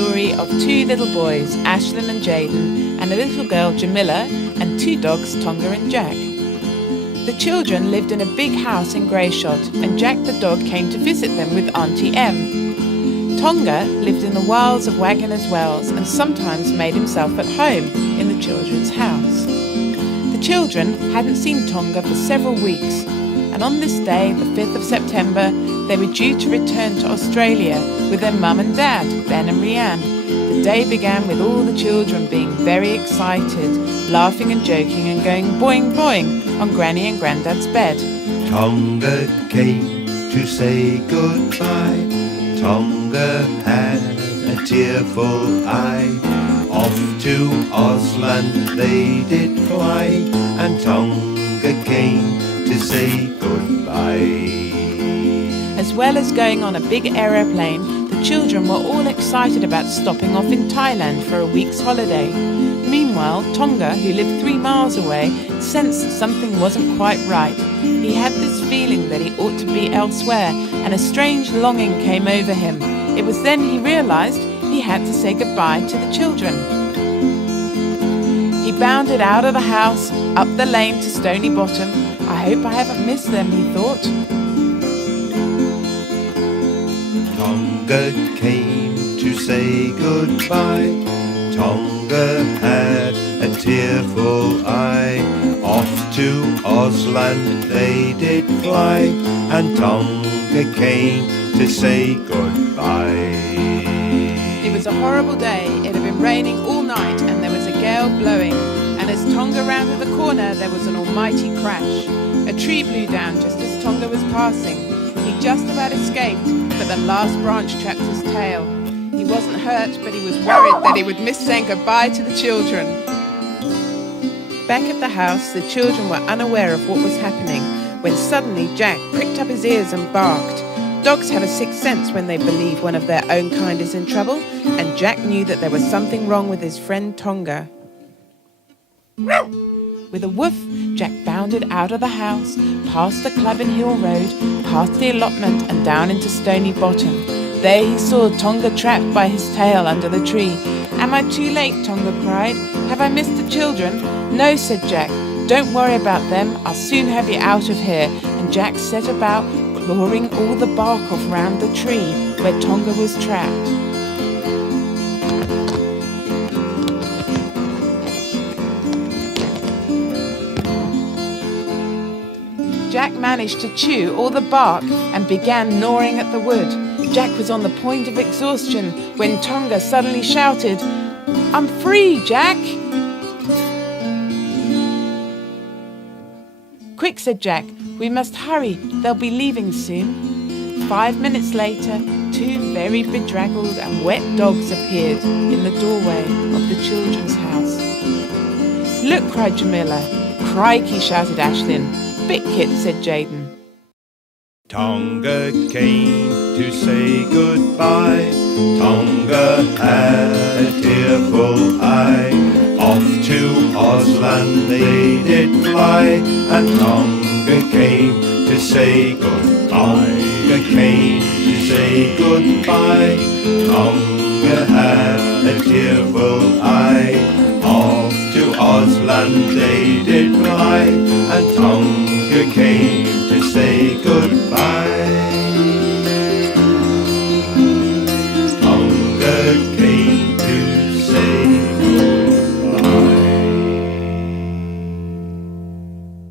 story of two little boys, Ashlyn and Jaden, and a little girl, Jamila, and two dogs, Tonga and Jack. The children lived in a big house in Greyshot, and Jack the dog came to visit them with Auntie Em. Tonga lived in the wilds of Waggoner's Wells and sometimes made himself at home in the children's house. The children hadn't seen Tonga for several weeks, and on this day, the 5th of September, they were due to return to Australia with their mum and dad, Ben and Rianne. The day began with all the children being very excited, laughing and joking and going boing boing on Granny and Grandad's bed. Tonga came to say goodbye. Tonga had a tearful eye. Off to Ausland they did fly, and Tonga came to say goodbye. As well as going on a big aeroplane, the children were all excited about stopping off in Thailand for a week's holiday. Meanwhile, Tonga, who lived 3 miles away, sensed that something wasn't quite right. He had this feeling that he ought to be elsewhere, and a strange longing came over him. It was then he realised he had to say goodbye to the children. He bounded out of the house, up the lane to Stony Bottom. I hope I haven't missed them, he thought. Tonga came to say goodbye. Tonga had a tearful eye. Off to Ausland they did fly, and Tonga came to say goodbye. It was a horrible day. It had been raining all night and there was a gale blowing, and as Tonga rounded the corner there was an almighty crash. A tree blew down just as Tonga was passing. He just about escaped, but the last branch trapped his tail. He wasn't hurt, but he was worried that he would miss saying goodbye to the children. Back at the house, the children were unaware of what was happening when suddenly Jack pricked up his ears and barked. Dogs have a sixth sense when they believe one of their own kind is in trouble, and Jack knew that there was something wrong with his friend Tonga. With a woof, Jack bounded out of the house, past the club in Hill Road, past the allotment and down into Stony Bottom. There he saw Tonga trapped by his tail under the tree. "Am I too late?" Tonga cried. "Have I missed the children?" "No," said Jack. "Don't worry about them. I'll soon have you out of here." And Jack set about clawing all the bark off round the tree where Tonga was trapped. Jack managed to chew all the bark and began gnawing at the wood. Jack was on the point of exhaustion when Tonga suddenly shouted, "I'm free, Jack!" "Quick," said Jack, "we must hurry, they'll be leaving soon." 5 minutes later, 2 very bedraggled and wet dogs appeared in the doorway of the children's house. "Look," cried Jamila. "Crikey," shouted Ashlyn. "Bit kit," said Jaden. Tonga came to say goodbye. Tonga had a tearful eye. Off to Ausland they did fly, and Tonga came to say goodbye. Tonga came to say goodbye. Tonga had a tearful eye. Off to Ausland they did fly, and Tonga came to say goodbye. Tonga came